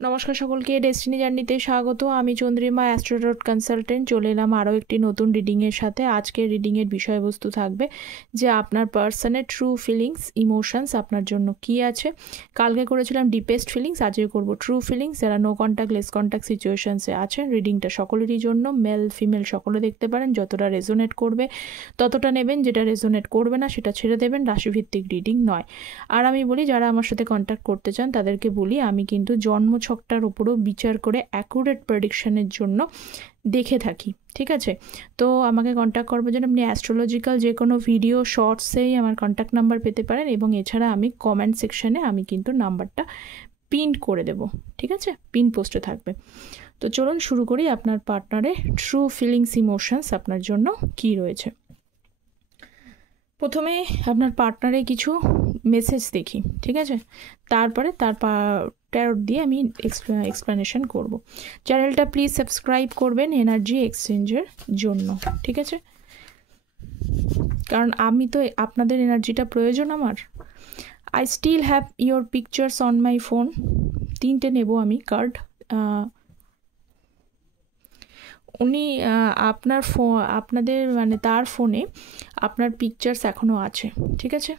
নমস্কার সকলকে, ডেস্টিনি জার্নিতে স্বাগত। আমি চন্দ্রিমা অ্যাস্ট্রোডট কনসালটেন্ট চলে এলাম আরও একটি নতুন রিডিংয়ের সাথে। আজকের রিডিংয়ের বিষয়বস্তু থাকবে যে আপনার পার্সনের ট্রু ফিলিংস, ইমোশনস আপনার জন্য কী আছে। কালকে করেছিলাম ডিপেস্ট ফিলিংস, আজকে করব ট্রু ফিলিংস। যারা নো কন্ট্যাক্ট, লেস কন্ট্যাক্ট সিচুয়েশনসে আছেন, রিডিংটা সকলেরই জন্য, মেল ফিমেল সকলে দেখতে পারেন। যতটা রেজোনেট করবে ততটা নেবেন, যেটা রেজোনেট করবে না সেটা ছেড়ে দেবেন। রাশিভিত্তিক রিডিং নয়। আর আমি বলি, যারা আমার সাথে কন্ট্যাক্ট করতে চান তাদেরকে বলি, আমি কিন্তু জন্মছকটার উপরও বিচার করে অ্যাকুরেট প্রেডিকশনের জন্য দেখে থাকি, ঠিক আছে? তো আমাকে কন্ট্যাক্ট করবার জন্য আপনি অ্যাস্ট্রোলজিক্যাল যে কোনো ভিডিও শর্টসেই আমার কন্ট্যাক্ট নাম্বার পেতে পারেন, এবং এছাড়া আমি কমেন্ট সেকশনে আমি কিন্তু নাম্বারটা পিন করে দেব, ঠিক আছে? পিন পোস্টে থাকবে। তো চলুন শুরু করি। আপনার পার্টনারের ট্রু ফিলিংস, ইমোশনস আপনার জন্য কী রয়েছে। প্রথমে আপনার পার্টনারে কিছু মেসেজ দেখি, ঠিক আছে? তারপরে তার ট্যারট দিয়ে আমি এক্সপ্লেনেশন করব। চ্যানেলটা প্লিজ সাবস্ক্রাইব করবেন এনার্জি এক্সচেঞ্জের জন্য, ঠিক আছে? কারণ আমি তো আপনাদের এনার্জিটা প্রয়োজন আমার। I still have your pictures on my phone. 3টে নেব আমি কার্ড। উনি আপনাদের মানে তার ফোনে আপনার পিকচার্স এখনও আছে, ঠিক আছে?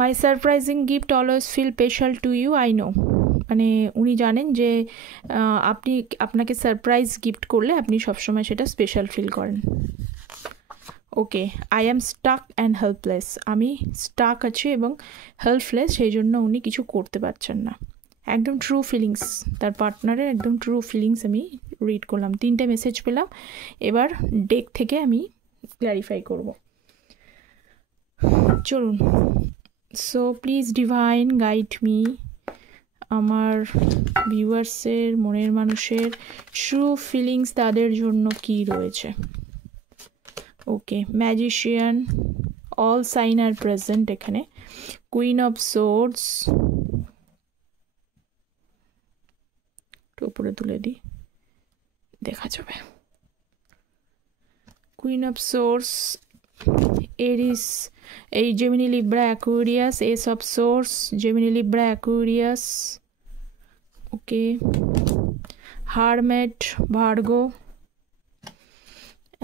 My surprising gift always feel special to you, I know. মানে উনি জানেন যে আপনাকে সারপ্রাইজ গিফট করলে আপনি সবসময় সেটা স্পেশাল ফিল করেন। Okay, I am stuck and helpless. আমি স্টাক আছি এবং হেল্পলেস, সেই জন্য উনি কিছু করতে পারছেন না। একদম ট্রু ফিলিংস, তার পার্টনারের একদম ট্রু ফিলিংস আমি রিড করলাম। 3টে মেসেজ পেলাম। এবার ডেক থেকে আমি ক্ল্যারিফাই করব। চলুন। So please divine guide me. আমার ভিউয়ার্সের, মনের মানুষের ট্রু ফিলিংস তাদের জন্য কি রয়েছে। ওকে, ম্যাজিশিয়ান, অল সাইন আর প্রেজেন্ট এখানে। কুইন অফ সোর্ডস, উপরে তুলে দিই, দেখা যাবে। কুইন অফ সোর্স, এরিস, এই Gemini, Libra, Aquarius, ace of swords, Gemini, Libra, Aquarius. Okay, hermit, Virgo.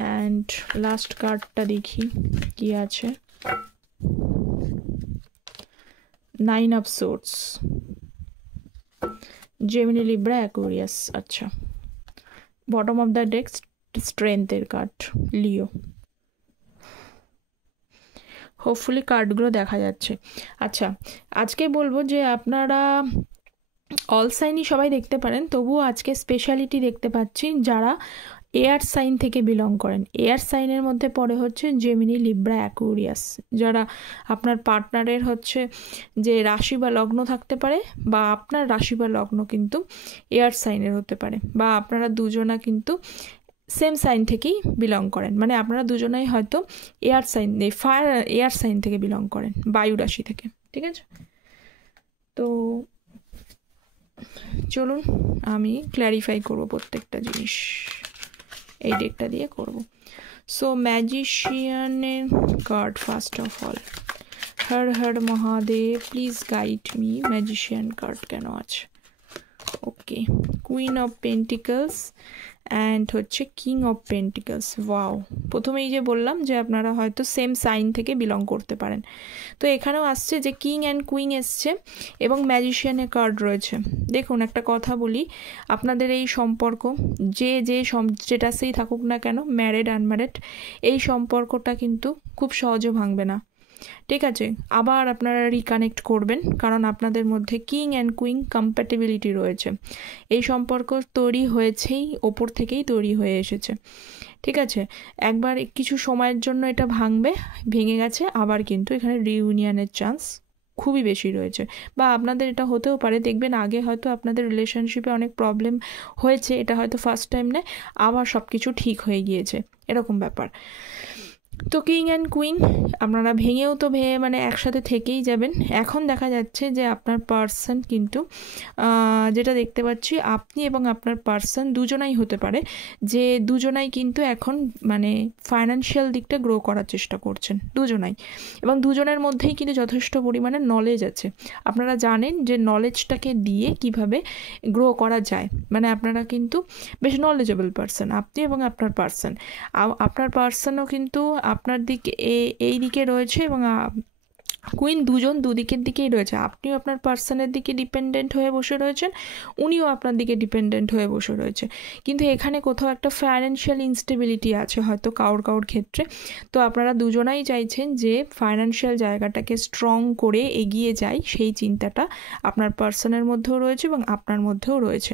And last কার্ডটা দেখি কি আছে। 9 of swords, Gemini, Libra, Aquarius. আচ্ছা, বটম অফ দ্য ডেক স্ট্রেংথের কার্ড, লিও। হোপফুলি কার্ডগুলো দেখা যাচ্ছে। আচ্ছা, আজকে বলবো যে আপনারা অল সাইনই সবাই দেখতে পারেন, তবুও আজকে স্পেশালিটি দেখতে পাচ্ছি যারা এয়ার সাইন থেকে বিলং করেন। এয়ার সাইনের মধ্যে পড়ে হচ্ছে জেমিনি, লিব্রা, অ্যাকুয়ারিয়াস। যারা আপনার পার্টনারের হচ্ছে যে রাশি বা লগ্ন থাকতে পারে, বা আপনার রাশি বা লগ্ন কিন্তু এয়ার সাইনের হতে পারে, বা আপনারা দুজনা কিন্তু সেম সাইন থেকেই বিলং করেন। মানে আপনারা দুজনেই হয়তো এয়ার সাইন, এয়ার সাইন থেকে বিলং করেন, বায়ু রাশি থেকে, ঠিক আছে? তো চলুন আমি ক্ল্যারিফাই করব প্রত্যেকটা জিনিস, এই ডেকটা দিয়ে করব। সো ম্যাজিশিয়ানের card, first of all, Har Har Mahadev, please guide me. Magician card কেন আছে? Okay, queen of pentacles and হচ্ছে কিং অফ পেন্টিকলস। ওয়াও, প্রথমেই যে বললাম যে আপনারা হয়তো সেম সাইন থেকে বিলং করতে পারেন। তো এখানেও আসছে যে কিং অ্যান্ড কুইন এসছে এবং ম্যাজিশিয়ানের কার্ড রয়েছে। দেখুন, একটা কথা বলি, আপনাদের এই সম্পর্ক যেটাতেই থাকুক না কেন, ম্যারিড আনম্যারিড, এই সম্পর্কটা কিন্তু খুব সহজে ভাঙবে না, ঠিক আছে? আবার আপনারা রিকানেক্ট করবেন, কারণ আপনাদের মধ্যে কিং অ্যান্ড কুইন কম্প্যাটেবিলিটি রয়েছে। এই সম্পর্ক তৈরি হয়েছেই, ওপর থেকেই তৈরি হয়ে এসেছে, ঠিক আছে? একবার কিছু সময়ের জন্য এটা ভাঙবে, ভেঙে গেছে, আবার কিন্তু এখানে রিইউনিয়নের চান্স খুবই বেশি রয়েছে। বা আপনাদের এটা হতেও পারে, দেখবেন আগে হয়তো আপনাদের রিলেশনশিপে অনেক প্রবলেম হয়েছে, এটা হয়তো ফার্স্ট টাইম নয়, আবার সব কিছু ঠিক হয়ে গিয়েছে, এরকম ব্যাপার। তো কিং অ্যান্ড কুইন আপনারা ভেঙেও তো মানে একসাথে থেকেই যাবেন। এখন দেখা যাচ্ছে যে আপনার পার্সন কিন্তু যেটা দেখতে পাচ্ছি আপনি এবং আপনার পার্সন দুজনাই হতে পারে যে দুজনাই কিন্তু এখন মানে ফাইন্যান্সিয়াল দিকটা গ্রো করার চেষ্টা করছেন দুজনাই, এবং দুজনের মধ্যেই কিন্তু যথেষ্ট পরিমাণে নলেজ আছে। আপনারা জানেন যে নলেজটাকে দিয়ে কিভাবে গ্রো করা যায়, মানে আপনারা কিন্তু বেশ নলেজেবল পার্সন আপনি এবং আপনার পার্সন। আপনার পার্সনও কিন্তু আপনার দিকে এই দিকে রয়েছে এবং কুইন দুজন দুদিকের দিকেই রয়েছে। আপনিও আপনার পার্সনের দিকে ডিপেন্ডেন্ট হয়ে বসে রয়েছেন, উনিও আপনার দিকে ডিপেন্ডেন্ট হয়ে বসে রয়েছে। কিন্তু এখানে কোথাও একটা ফাইন্যান্সিয়াল ইনস্টেবিলিটি আছে হয়তো কারোর ক্ষেত্রে। তো আপনারা দুজনাই চাইছেন যে ফাইন্যান্সিয়াল জায়গাটাকে স্ট্রং করে এগিয়ে যায়, সেই চিন্তাটা আপনার পার্সনের মধ্যেও রয়েছে এবং আপনার মধ্যেও রয়েছে,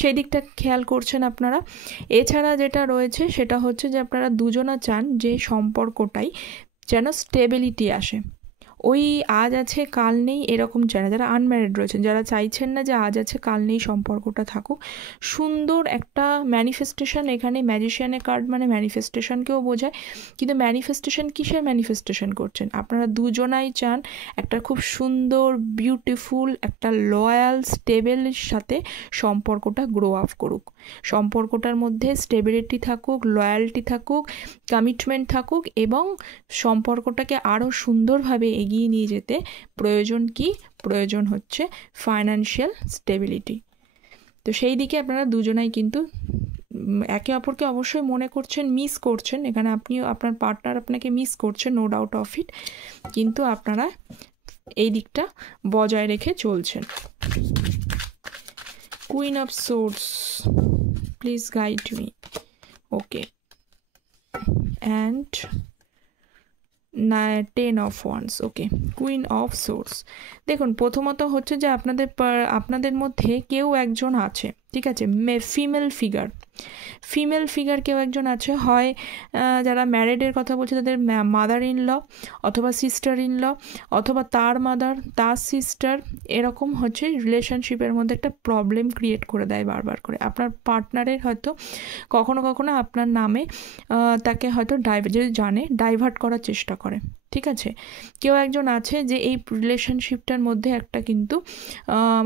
সেই দিকটা খেয়াল করছেন আপনারা। এছাড়া যেটা রয়েছে সেটা হচ্ছে যে আপনারা দুজনা চান যে সম্পর্কটাই যেন স্টেবিলিটি আসে, ওই আজ আছে কাল নেই এরকম চায় না। যারা আনম্যারিড রয়েছেন, যারা চাইছেন না যে আজ আছে কাল নেই সম্পর্কটা থাকুক, সুন্দর একটা ম্যানিফেস্টেশন। এখানে ম্যাজিশিয়ানের কার্ড মানে ম্যানিফেস্টেশনকেও বোঝায়, কিন্তু ম্যানিফেস্টেশন কিসের ম্যানিফেস্টেশন করছেন? আপনারা দুজনাই চান একটা খুব সুন্দর বিউটিফুল একটা লয়াল স্টেবলের সাথে সম্পর্কটা গ্রো আপ করুক, সম্পর্কটার মধ্যে স্টেবিলিটি থাকুক, লয়্যালটি থাকুক, কমিটমেন্ট থাকুক, এবং সম্পর্কটাকে আরও সুন্দরভাবে এগিয়ে নিয়ে যেতে প্রয়োজন কি? প্রয়োজন হচ্ছে ফাইন্যান্সিয়াল স্টেবিলিটি। তো সেই দিকে আপনারা দুজনাই কিন্তু একে অপরকে অবশ্যই মনে করছেন, মিস করছেন। এখানে আপনিও আপনার পার্টনার আপনাকে মিস করছেন, নো ডাউট অফ ইট, কিন্তু আপনারা এই দিকটা বজায় রেখে চলছেন। Queen of swords, please guide me. Okay, and 10 of wands। Okay, queen of swords. দেখুন প্রথমত হচ্ছে যে আপনাদের মধ্যে কেউ একজন আছে, ঠিক আছে, ফিমেল ফিগার কেউ একজন আছে, হয় যারা ম্যারিডের কথা বলছে তাদের মাদার ইন ল অথবা সিস্টার ইন ল অথবা তার মাদার তার সিস্টার, এরকম হচ্ছে রিলেশনশিপের মধ্যে একটা প্রবলেম ক্রিয়েট করে দেয় বারবার করে। আপনার পার্টনারের হয়তো কখনো কখনো আপনার নামে তাকে হয়তো যদি জানে ডাইভার্ট করার চেষ্টা করে, ঠিক আছে। কেউ একজন আছে যে এই রিলেশনশিপটার মধ্যে একটা কিন্তু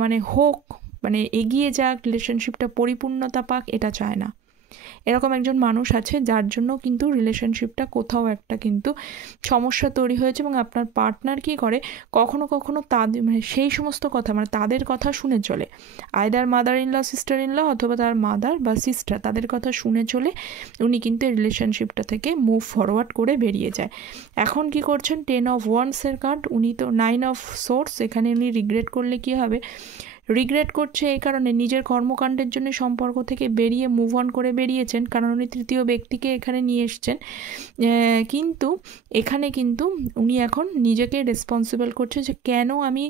মানে হোক, মানে এগিয়ে যাক, রিলেশনশিপটা পরিপূর্ণতা পাক, এটা চায় না। এরকম একজন মানুষ আছে যার জন্য কিন্তু রিলেশনশিপটা কোথাও একটা কিন্তু সমস্যা তৈরি হয়েছে, এবং আপনার পার্টনার কী করে কখনো কখনো তাদের মানে সেই সমস্ত কথা মানে তাদের কথা শুনে চলে, either mother in law sister in law অথবা তার মাদার বা সিস্টার, তাদের কথা শুনে চলে উনি কিন্তু এই রিলেশনশিপটা থেকে মুভ ফরওয়ার্ড করে বেরিয়ে যায়। এখন কি করছেন? 10 of wands-এর কার্ড, উনি তো 9 of swords, এখানে উনি রিগ্রেট করলে কি হবে? রিগ্রেট করছে এই কারণে নিজের কর্মকাণ্ডের জন্য সম্পর্ক থেকে বেরিয়ে মুভ অন করে বেরিয়েছেন, কারণ উনি তৃতীয় ব্যক্তিকে এখানে নিয়ে এসছেন। কিন্তু এখানে কিন্তু উনি এখন নিজেকে রেসপন্সিবল করছে যে কেন আমি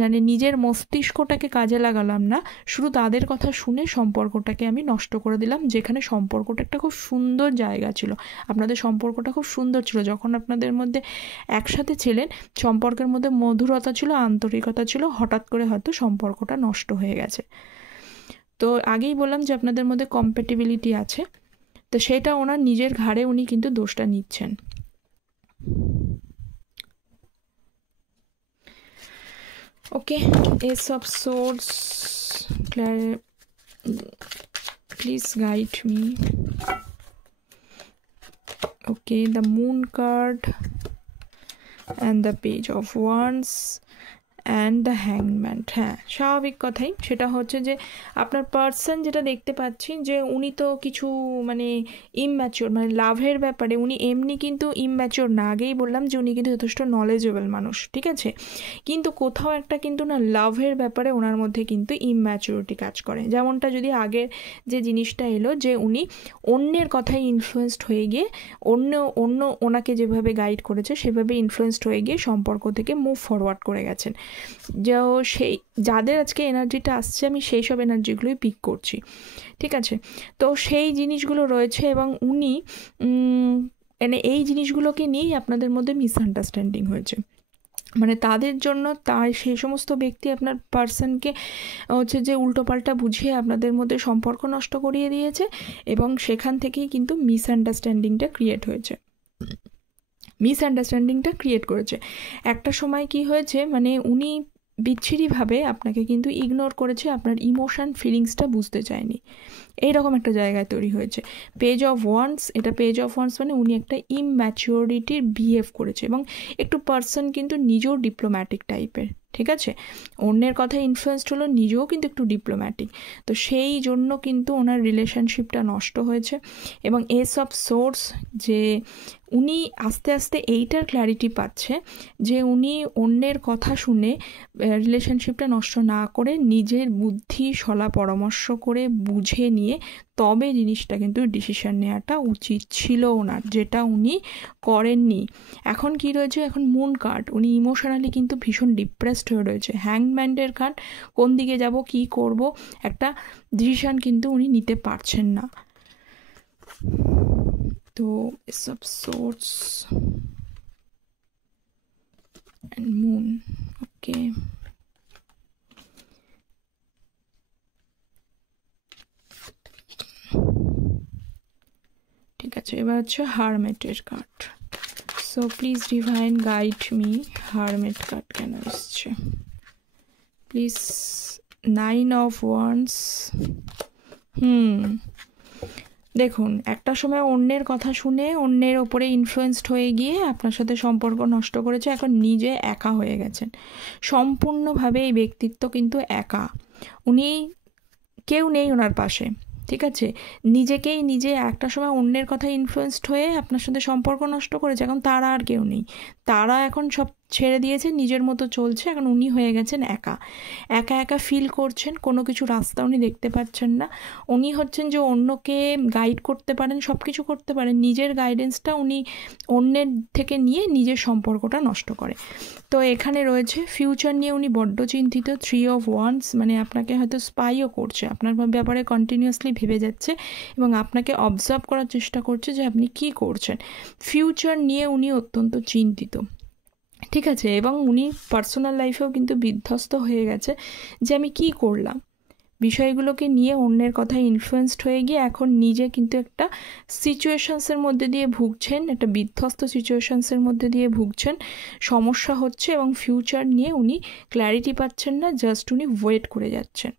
মানে নিজের মস্তিষ্কটাকে কাজে লাগালাম না, শুধু তাদের কথা শুনে সম্পর্কটাকে আমি নষ্ট করে দিলাম, যেখানে সম্পর্কটা একটা খুব সুন্দর জায়গা ছিল, আপনাদের সম্পর্কটা খুব সুন্দর ছিল, যখন আপনাদের মধ্যে একসাথে ছিলেন সম্পর্কের মধ্যে মধুরতা ছিল, আন্তরিকতা ছিল, হঠাৎ করে হয়তো সম্পর্কটা নষ্ট হয়ে গেছে। তো আগেই বললাম যে আপনাদের মধ্যে কম্প্যাটিবিলিটি আছে, তো সেটা ওনার নিজের ঘাড়ে উনি কিন্তু দোষটা নিচ্ছেন। Okay, ace of swords, please guide me. Okay, the moon card and the page of wands and the hangman। হ্যাঁ, স্বাভাবিক কথাই, সেটা হচ্ছে যে আপনার পার্সন যেটা দেখতে পাচ্ছি যে উনি তো কিছু মানে ইমম্যাচিওর, মানে লাভের ব্যাপারে উনি এমনি কিন্তু ইমম্যাচিওর না, আগেই বললাম যে উনি কিন্তু যথেষ্ট নলেজেবল মানুষ, ঠিক আছে, কিন্তু কোথাও একটা কিন্তু না লাভের ব্যাপারে ওনার মধ্যে কিন্তু ইমম্যাচিওরিটি কাজ করে। যেমনটা যদি আগের যে জিনিসটা এলো যে উনি অন্যের কথায় ইনফ্লুয়েসড হয়ে গিয়ে অন্য ওনাকে যেভাবে গাইড করেছে সেভাবে ইনফ্লুয়েসড হয়ে গিয়ে সম্পর্ক থেকে মুভ ফরওয়ার্ড করে গেছেন। যে সেই যাদের আজকে এনার্জিটা আসছে আমি সেই সব এনার্জিগুলোই পিক করছি, ঠিক আছে। তো সেই জিনিসগুলো রয়েছে এবং উনি মানে এই জিনিসগুলোকে নিয়েই আপনাদের মধ্যে মিসআন্ডারস্ট্যান্ডিং হয়েছে, মানে তাদের জন্য তার সেই সমস্ত ব্যক্তি আপনার পার্সনকে হচ্ছে যে উল্টোপাল্টা বুঝিয়ে আপনাদের মধ্যে সম্পর্ক নষ্ট করিয়ে দিয়েছে, এবং সেখান থেকেই কিন্তু মিসআন্ডারস্ট্যান্ডিংটা ক্রিয়েট হয়েছে। মিসআন্ডারস্ট্যান্ডিংটা ক্রিয়েট করেছে। একটা সময় কি হয়েছে, মানে উনি বিচ্ছিরিভাবে আপনাকে কিন্তু ইগনোর করেছে, আপনার ইমোশন ফিলিংসটা বুঝতে চায়নি, এইরকম একটা জায়গায় তৈরি হয়েছে। পেজ অফ ওয়ান্স, এটা পেজ অফ ওয়ান্স মানে উনি একটা ইম্যাচিওরিটির বিহেভ করেছে, এবং একটু পার্সন কিন্তু নিজেও ডিপ্লোম্যাটিক টাইপের, ঠিক আছে, অন্যের কথা ইনফ্লুয়েসড হলো, নিজেও কিন্তু একটু ডিপ্লোম্যাটিক, তো সেই জন্য কিন্তু ওনার রিলেশনশিপটা নষ্ট হয়েছে। এবং এসব সোর্স যে উনি আস্তে আস্তে এইটার ক্ল্যারিটি পাচ্ছে যে উনি অন্যের কথা শুনে রিলেশনশিপটা নষ্ট না করে নিজের বুদ্ধি শলা পরামর্শ করে বুঝে নিয়ে তবে জিনিসটা কিন্তু ডিসিশন নেওয়াটা উচিত ছিল ওনার, যেটা উনি করেননি। এখন কি রয়েছে, এখন মুন কার্ড, উনি ইমোশনালি কিন্তু ভীষণ ডিপ্রেসড হয়ে রয়েছে। হ্যাংম্যানের কার্ড, কোন দিকে যাব, কি করব, একটা ডিসিশন কিন্তু উনি নিতে পারছেন না। তো এসব সোর্স অ্যান্ড মুন, ওকে। ঠিক আছে, এবার হচ্ছে হারমেটের card. So please divine guide me, hermit card কেন এসছে প্লিজ। 9 of wands. দেখুন, একটা সময় অন্যের কথা শুনে অন্যের ওপরে ইনফ্লুয়েসড হয়ে গিয়ে আপনার সাথে সম্পর্ক নষ্ট করেছে, এখন নিজে একা হয়ে গেছেন সম্পূর্ণভাবে। এই ব্যক্তিত্ব কিন্তু একা, উনি কেউ নেই ওনার পাশে, ঠিক আছে, নিজেকেই নিজে একটা সময় অন্যের কথা ইনফ্লুয়েসড হয়ে আপনার সাথে সম্পর্ক নষ্ট করেছে, এখন তারা আর কেউ নেই, তারা এখন সব ছেড়ে দিয়েছে, নিজের মতো চলছে, এখন উনি হয়ে গেছেন একা, একা একা ফিল করছেন, কোনো কিছু রাস্তা উনি দেখতে পাচ্ছেন না। উনি হচ্ছেন যে অন্যকে গাইড করতে পারেন, সব কিছু করতে পারেন, নিজের গাইডেন্সটা উনি অন্যের থেকে নিয়ে নিজের সম্পর্কটা নষ্ট করে। তো এখানে রয়েছে ফিউচার নিয়ে উনি বড্ড চিন্তিত। 3 অফ ওয়ান্স মানে আপনাকে হয়তো স্পাইও করছে, আপনার ব্যাপারে কন্টিনিউয়াসলি ভেবে যাচ্ছে এবং আপনাকে অবজার্ভ করার চেষ্টা করছে যে আপনি কি করছেন। ফিউচার নিয়ে উনি অত্যন্ত চিন্তিত, ঠিক আছে, এবং উনি পার্সোনাল লাইফেও কিন্তু বিধ্বস্ত হয়ে গেছে যে আমি কি করলাম, বিষয়গুলোকে নিয়ে অন্যের কথা ইনফ্লুয়েসড হয়ে গিয়ে এখন নিজে কিন্তু একটা সিচুয়েশনসের মধ্যে দিয়ে ভুগছেন, একটা বিধ্বস্ত সিচুয়েশনসের মধ্যে দিয়ে ভুগছেন, সমস্যা হচ্ছে এবং ফিউচার নিয়ে উনি ক্ল্যারিটি পাচ্ছেন না, জাস্ট উনি ওয়েট করে যাচ্ছেন।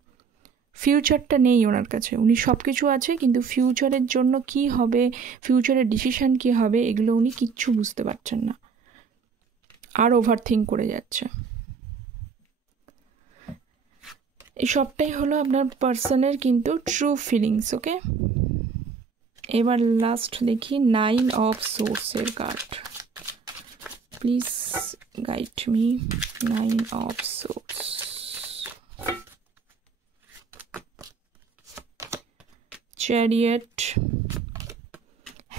ফিউচারটা নেই ওনার কাছে, উনি সব কিছু আছে কিন্তু ফিউচারের জন্য কি হবে, ফিউচারের ডিসিশন কি হবে, এগুলো উনি কিচ্ছু বুঝতে পারছেন না, আর ওভার থিঙ্ক করে যাচ্ছে। এই সবটাই হলো আপনার পার্সনের কিন্তু ট্রু ফিলিংস, ওকে। এবার লাস্ট দেখি 9 অফ সোর্সের card, please guide me, 9 of swords. Chariot,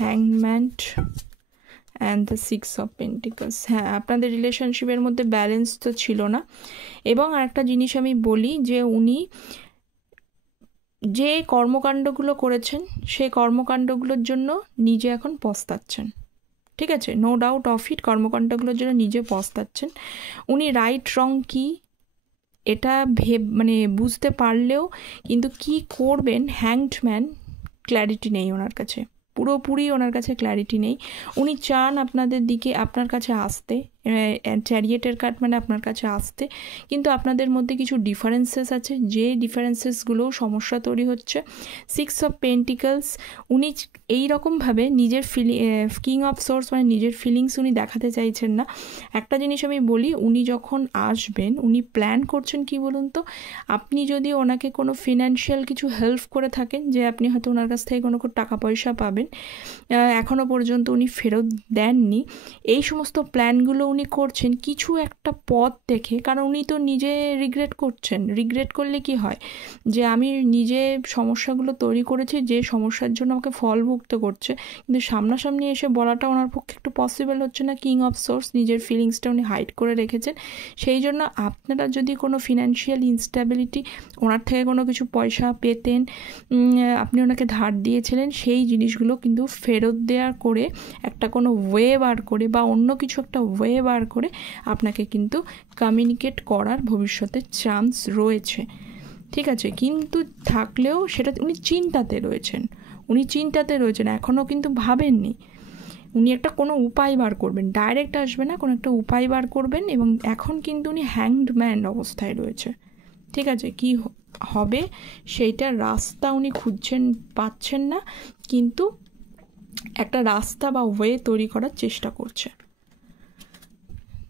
হ্যাংম্যান অ্যান্ড দ্য 6 অফ পেন্টিকলস। হ্যাঁ, আপনাদের রিলেশনশিপের মধ্যে ব্যালেন্স তো ছিল না। এবং আরেকটা জিনিস আমি বলি যে উনি যে কর্মকাণ্ডগুলো করেছেন সেই কর্মকাণ্ডগুলোর জন্য নিজে এখন পস্তাচ্ছেন, ঠিক আছে, নো ডাউট অফ ইট, কর্মকাণ্ডগুলোর জন্য নিজে পস্তাচ্ছেন। উনি রাইট রং কি এটা মানে বুঝতে পারলেও কিন্তু কি করবেন, হ্যাংড ম্যান, ক্ল্যারিটি নেই ওনার কাছে, পুরোপুরি ওনার কাছে ক্ল্যারিটি নেই। উনি চান আপনাদের দিকে, আপনার কাছে আসতে, চ্যারিয়েটের কার্ড মানে আপনার কাছে আসতে, কিন্তু আপনাদের মধ্যে কিছু ডিফারেন্সেস আছে, যে ডিফারেন্সেসগুলো সমস্যা তৈরি হচ্ছে। 6 অফ পেন্টিকলস, উনি এইরকমভাবে নিজের কিং অফ সোর্স মানে নিজের ফিলিংস উনি দেখাতে চাইছেন না। একটা জিনিস আমি বলি, উনি যখন আসবেন উনি প্ল্যান করছেন কি বলুন তো, আপনি যদি ওনাকে কোনো ফিনান্সিয়াল কিছু হেল্প করে থাকেন, যে আপনি হয়তো ওনার কাছ থেকে কোনো টাকা পয়সা পাবেন, এখনও পর্যন্ত উনি ফেরত দেননি, এই সমস্ত প্ল্যানগুলো উনি করছেন কিছু একটা পথ দেখে, কারণ উনি তো নিজে রিগ্রেট করছেন। রিগ্রেট করলে কি হয়, যে আমি নিজে সমস্যাগুলো তৈরি করেছি, যে সমস্যার জন্য আমাকে ফল ভুগতে করছে, কিন্তু সামনাসামনি এসে বলাটা ওনার পক্ষে একটু পসিবল হচ্ছে না। কিং অফ সোর্স, নিজের ফিলিংসটা উনি হাইড করে রেখেছেন। সেই জন্য আপনারা যদি কোনো ফিনান্সিয়াল ইনস্ট্যাবিলিটি, ওনার থেকে কোনো কিছু পয়সা পেতেন, আপনি ওনাকে ধার দিয়েছিলেন, সেই জিনিসগুলো কিন্তু ফেরত দেওয়ার করে একটা কোনো ওয়ে বার করে বা অন্য কিছু একটা ওয়ে বার করে আপনাকে কিন্তু কমিউনিকেট করার ভবিষ্যতে চান্স রয়েছে, ঠিক আছে, কিন্তু থাকলেও সেটা উনি চিন্তাতে রয়েছেন, এখনও কিন্তু ভাবেননি। উনি একটা কোনো উপায় বার করবেন, ডাইরেক্ট আসবে না, কোনো একটা উপায় বার করবেন। এবং এখন কিন্তু উনি হ্যাংড ম্যান অবস্থায় রয়েছে, ঠিক আছে? কি হবে সেইটার রাস্তা উনি খুঁজছেন, পাচ্ছেন না, কিন্তু একটা রাস্তা বা ওয়ে তৈরি করার চেষ্টা করছে,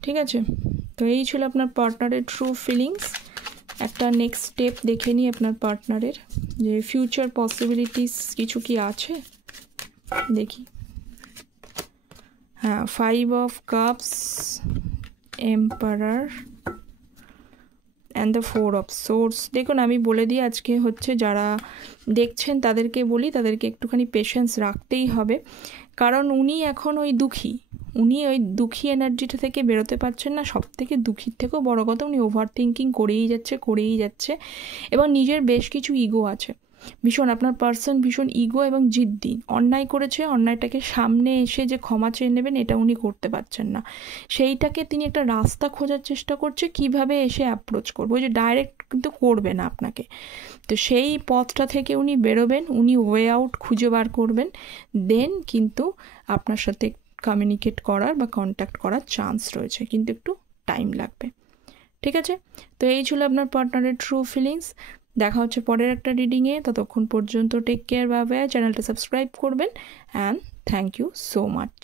ঠিক আছে? তো এই ছিল আপনার পার্টনারের ট্রু ফিলিংস। একটা নেক্সট স্টেপ দেখে নিই আপনার পার্টনারের, যে ফিউচার পসিবিলিটিস কিছু কি আছে দেখি। হ্যাঁ, 5 of cups, emperor and the 4 of swords. দেখুন, আমি বলে দিই আজকে হচ্ছে যারা দেখছেন তাদেরকে বলি, তাদেরকে একটুখানি পেশেন্স রাখতেই হবে, কারণ উনি এখন ওই দুঃখী এনার্জিটা থেকে বেরোতে পারছেন না। সব থেকে দুঃখীর থেকেও বড় কথা, উনি ওভার থিঙ্কিং করেই যাচ্ছে এবং নিজের বেশ কিছু ইগো আছে ভীষণ। আপনার পার্সন ভীষণ ইগো এবং জিদ্দি, অন্যায় করেছে, অন্যায়টাকে সামনে এসে যে ক্ষমা চেয়ে নেবেন এটা উনি করতে পারছেন না। সেইটাকে তিনি একটা রাস্তা খোঁজার চেষ্টা করছে, কিভাবে এসে অ্যাপ্রোচ করবো, ওই যে ডাইরেক্ট কিন্তু করবে না আপনাকে। তো সেই পথটা থেকে উনি বেরোবেন, উনি ওয়ে আউট খুঁজে বার করবেন, দেন কিন্তু আপনার সাথে কমিউনিকেট করার বা কন্ট্যাক্ট করার চান্স রয়েছে, কিন্তু একটু টাইম লাগবে, ঠিক আছে? তো এই ছিল আপনার পার্টনারের ট্রু ফিলিংস। দেখা হচ্ছে পরের একটা রিডিংয়ে, ততক্ষণ পর্যন্ত টেক কেয়ার, বাই বাই। চ্যানেলটা সাবস্ক্রাইব করবেন and thank you so much.